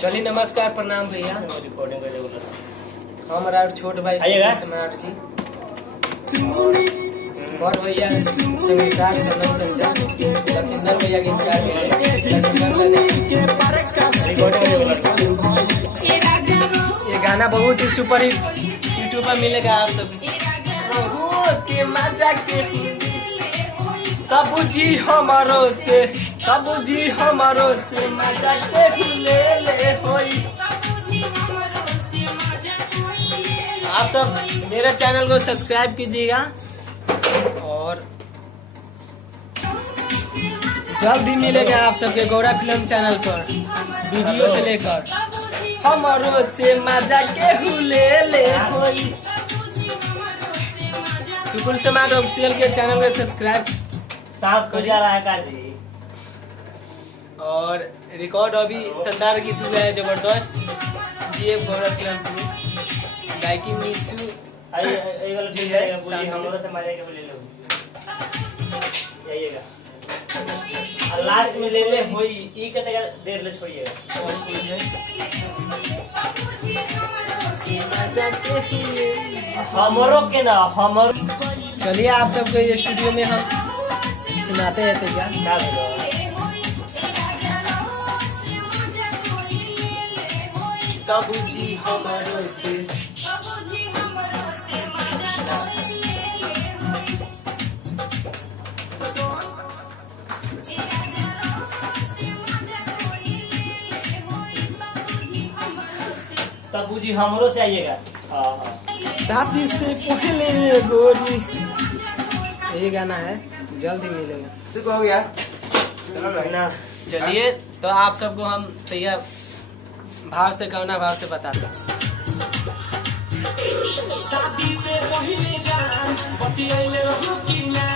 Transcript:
चलिए नमस्कार प्रणाम भैया। रिकॉर्डिंग कर देगा हमारा छोट भाई सम्राट जी और भैया संगीतकार चंदन चंचल लखिंदर भैया गीतकार ये गाना बहुत ही सुपर हिट यूट्यूब पर मिलेगा आप सब के मजा के कबूजी हमारो से मजा के ले होई। आप सब मेरे चैनल को सब्सक्राइब कीजिएगा और जल्द ही मिलेगा आप सबके गौरा फिल्म चैनल पर वीडियो से लेकर हमारो से मजा के ले होई। सुकुल समाज ऑफिशियल के चैनल को सब्सक्राइब साफ कर जा रहा है काजी। और रिकॉर्ड अभी शानदार गीत हुआ है जबरदस्त जीएफ गौरा फिल्म में गायकी मीसू आई वाला ठीक है बोली हमरो से मजा के बोले लो आइएगा और लास्ट में ले होई ई कते देर ले छोड़िएगा हमरो के ना हमर। चलिए आप सबको ये स्टूडियो में हम सुनाते रहते क्या कबूजी हमारो से तबूजी हमरो से आइएगा। शादी से पहले गोरी ये गाना है जल्द ही मिलेगा। ठीक हो गया चलिए तो आप सबको हम तैयार भाव से कहना भाव से बताते हैं। शादी से पहले जान बतियाइले रहू कि ना